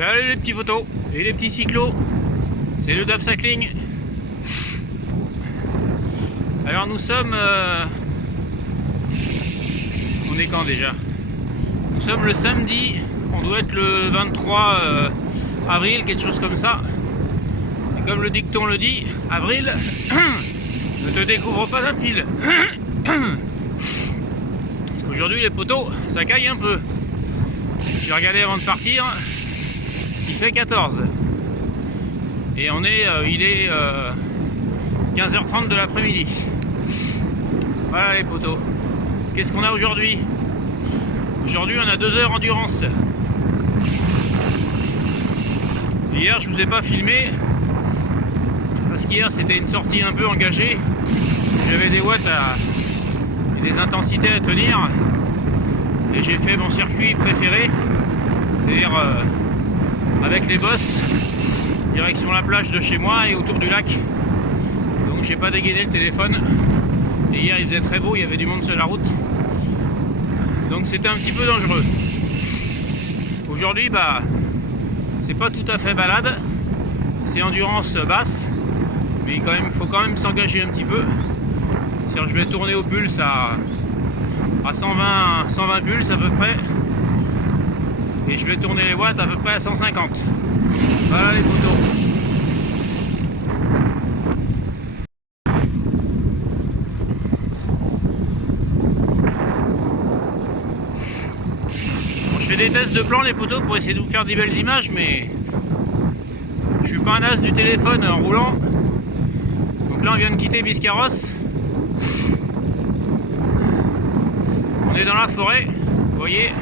Salut les petits potos et les petits cyclos, c'est le DAF Cycling. Alors nous sommes... on est quand déjà? Nous sommes le samedi, on doit être le 23 avril, quelque chose comme ça. Et comme le dicton le dit, avril, ne te découvre pas un fil. Parce qu'aujourd'hui les potos, ça caille un peu. J'ai regardé avant de partir, il fait 14. Et on est, il est 15h30 de l'après-midi. Voilà les potos. Qu'est-ce qu'on a aujourd'hui? Aujourd'hui on a 2 heures endurance. Hier je vous ai pas filmé parce qu'hier c'était une sortie un peu engagée. J'avais des watts et des intensités à tenir. Et j'ai fait mon circuit préféré, c'est-à-dire avec les bosses, direction la plage de chez moi et autour du lac. Donc j'ai pas dégainé le téléphone. Et hier il faisait très beau, il y avait du monde sur la route. Donc c'était un petit peu dangereux. Aujourd'hui, bah, c'est pas tout à fait balade, c'est endurance basse, mais quand même, faut quand même s'engager un petit peu. C'est-à-dire je vais tourner au pulse à 120 pulses à peu près, et je vais tourner les watts à peu près à 150. Voilà les potos. Bon, je fais des tests de plan les potos pour essayer de vous faire des belles images, mais je suis pas un as du téléphone en roulant. Donc là on vient de quitter Biscarrosse. On est dans la forêt, vous voyez.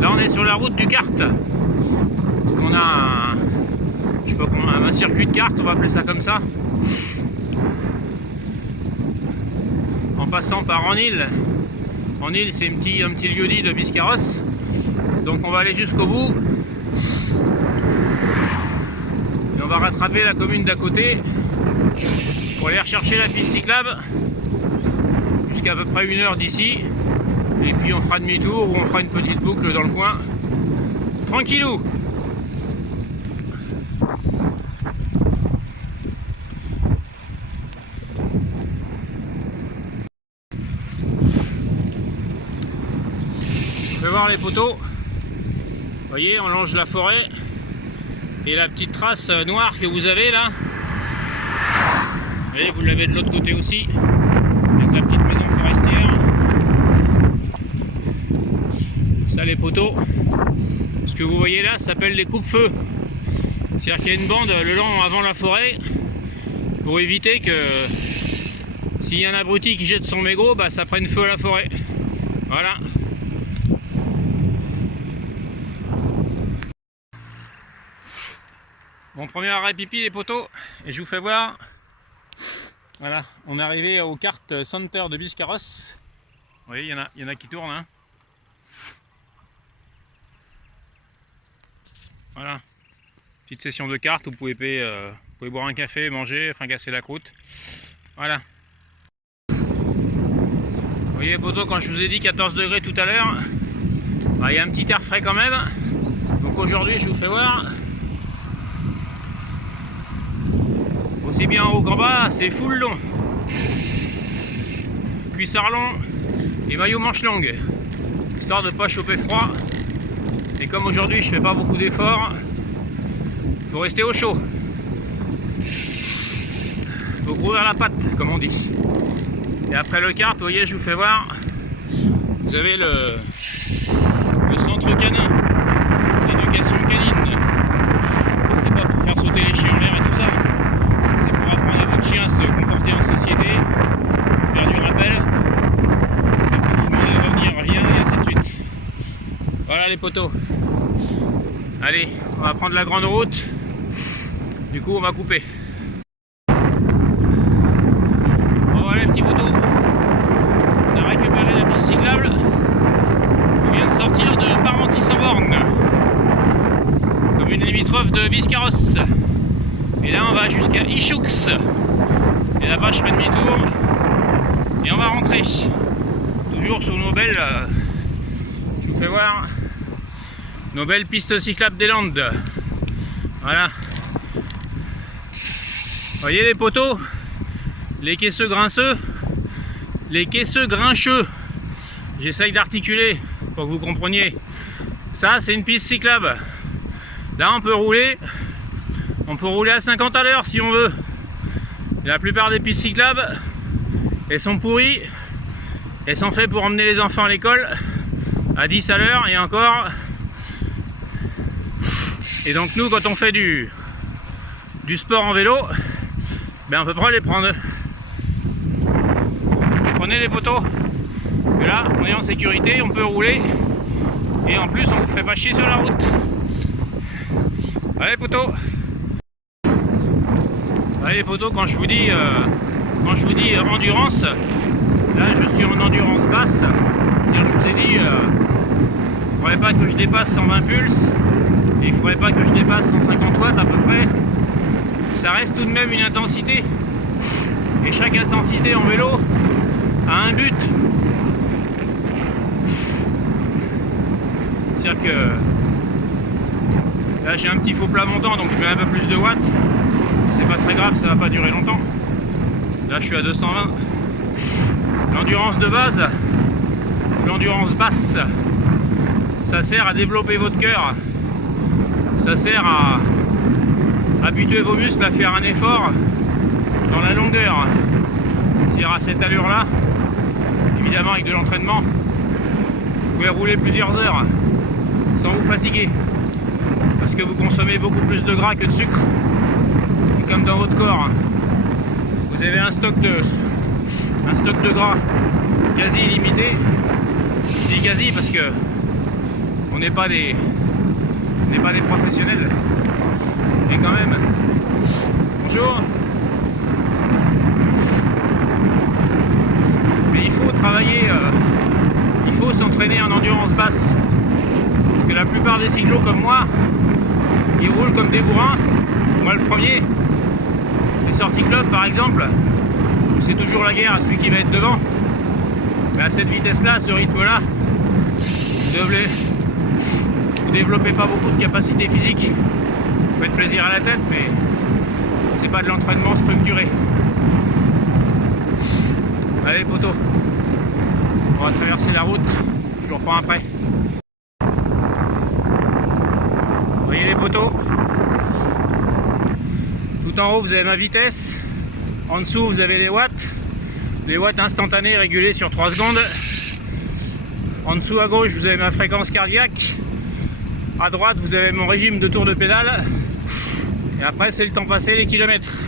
Là on est sur la route du kart. On a un, je sais pas comment, un circuit de kart, on va appeler ça comme ça. En passant par Enil. Enil c'est un petit lieu-dit de Biscarrosse. Donc on va aller jusqu'au bout. Et on va rattraper la commune d'à côté pour aller rechercher la piste cyclable jusqu'à peu près 1 heure d'ici, et puis on fera demi-tour ou on fera une petite boucle dans le coin tranquillou. Je vais voir les poteaux, vous voyez, on longe la forêt et la petite trace noire que vous avez là, vous voyez, vous l'avez de l'autre côté aussi avec la petite maison forestière. Ça les poteaux, ce que vous voyez là s'appelle les coupe-feu. C'est-à-dire qu'il y a une bande le long avant la forêt pour éviter que s'il y a un abruti qui jette son mégot, bah, ça prenne feu à la forêt. Voilà. Bon, premier arrêt pipi les poteaux, et je vous fais voir. Voilà, on est arrivé au kart center de Biscarrosse. Vous voyez, il y en a qui tournent. Hein. Voilà, petite session de cartes où vous pouvez boire un café, manger, enfin casser la croûte. Voilà. Vous voyez les potos, quand je vous ai dit 14 degrés tout à l'heure, bah, il y a un petit air frais quand même. Donc aujourd'hui je vous fais voir. Aussi bien en haut qu'en bas, c'est full long. Cuissard long et maillot manche longue. Histoire de ne pas choper froid. Et comme aujourd'hui je fais pas beaucoup d'efforts, il faut rester au chaud. Il faut couvrir la patte, comme on dit. Et après le kart, vous voyez, je vous fais voir. Vous avez le centre canin, l'éducation canine. C'est pas pour faire sauter les chiens en l'air et tout ça. C'est pour apprendre à votre chien à se comporter en société, faire du rappel. Si vous demandez de revenir, rien, et ainsi de suite. Voilà les potos. Allez, on va prendre la grande route. Du coup, on va couper. Bon, voilà les petits potos. On a récupéré la piste cyclable. On vient de sortir de Parentis-en-Born, commune limitrophe de Biscarrosse. Et là, on va jusqu'à Ichoux. Et là-bas, je fais demi-tour. Et on va rentrer. Toujours sur nos belles. Je vous fais voir. nos belles pistes cyclables des Landes. Voilà. Voyez les poteaux, les caisseux grinceux, les caisseux grincheux. J'essaye d'articuler pour que vous compreniez. Ça, c'est une piste cyclable. Là, on peut rouler à 50 à l'heure si on veut. La plupart des pistes cyclables, elles sont pourries. Elles sont faites pour emmener les enfants à l'école à 10 à l'heure et encore. Et donc nous, quand on fait du sport en vélo, ben on peut pas les prendre. Prenez les poteaux. Et là, on est en sécurité, on peut rouler. Et en plus, on vous fait pas chier sur la route. Allez poteaux. Allez les poteaux, quand je vous dis endurance, là je suis en endurance basse. C'est-à-dire, je vous ai dit, il ne faudrait pas que je dépasse 120 pulses. Et il ne faudrait pas que je dépasse 150 watts à peu près. Ça reste tout de même une intensité. Et chaque intensité en vélo a un but. C'est-à-dire que là j'ai un petit faux plat montant, donc je mets un peu plus de watts. C'est pas très grave, ça va pas durer longtemps. Là je suis à 220. L'endurance de base, l'endurance basse, ça sert à développer votre cœur. Ça sert à habituer vos muscles à faire un effort dans la longueur. C'est-à-dire à cette allure-là, évidemment avec de l'entraînement, vous pouvez rouler plusieurs heures sans vous fatiguer. Parce que vous consommez beaucoup plus de gras que de sucre. Et comme dans votre corps, vous avez un stock de gras quasi illimité. Je dis quasi parce que on n'est pas des professionnels. Mais quand même. Bonjour. Mais il faut travailler, il faut s'entraîner en endurance basse. Parce que la plupart des cyclos comme moi, ils roulent comme des bourrins. Moi le premier. Les sorties club par exemple, c'est toujours la guerre à celui qui va être devant. Mais à cette vitesse-là, à ce rythme-là, vous développez pas beaucoup de capacité physique. Vous faites plaisir à la tête, mais c'est pas de l'entraînement structuré. Allez poteau, on va traverser la route, je vous reprends après. Vous voyez les poteaux? Tout en haut vous avez ma vitesse, en dessous vous avez les watts instantanés régulés sur 3 secondes. En dessous à gauche vous avez ma fréquence cardiaque, à droite vous avez mon régime de tour de pédale, et après c'est le temps passé, les kilomètres.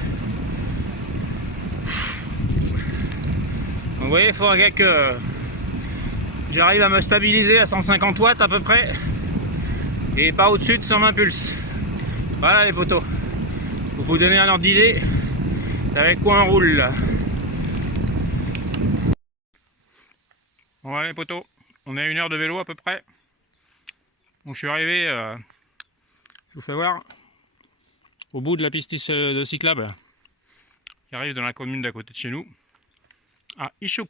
Donc vous voyez, il faudrait que j'arrive à me stabiliser à 150 watts à peu près, et pas au-dessus de 120 pulses. Voilà les poteaux, pour vous donner un ordre d'idée avec quoi on roule là. Voilà les poteaux, on est à 1 heure de vélo à peu près. Donc je suis arrivé, je vous fais voir, au bout de la piste de cyclable qui arrive dans la commune d'à côté de chez nous, à Ichoux.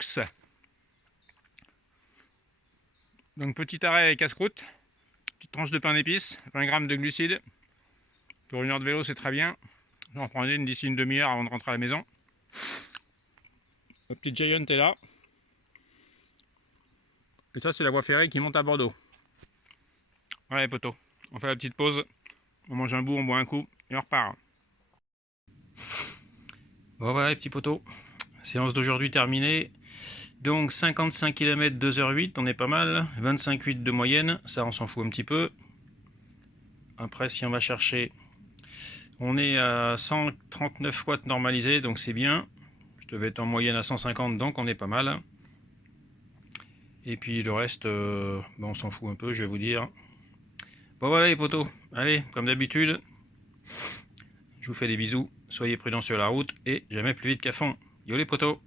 Donc petit arrêt casse-croûte, petite tranche de pain d'épices, 20 grammes de glucides. Pour 1 heure de vélo c'est très bien. J'en prendrai une d'ici une demi-heure avant de rentrer à la maison. Le petit Giant est là. Et ça c'est la voie ferrée qui monte à Bordeaux. Voilà les poteaux, on fait la petite pause, on mange un bout, on boit un coup et on repart. Bon voilà les petits poteaux, séance d'aujourd'hui terminée. Donc 55 km 2h08, on est pas mal, 25,8 de moyenne, ça on s'en fout un petit peu. Après si on va chercher, on est à 139 watts normalisé, donc c'est bien. Je devais être en moyenne à 150, donc on est pas mal. Et puis le reste, on s'en fout un peu, je vais vous dire. Bon voilà les poteaux, allez, comme d'habitude, je vous fais des bisous, soyez prudents sur la route et jamais plus vite qu'à fond. Yo les poteaux!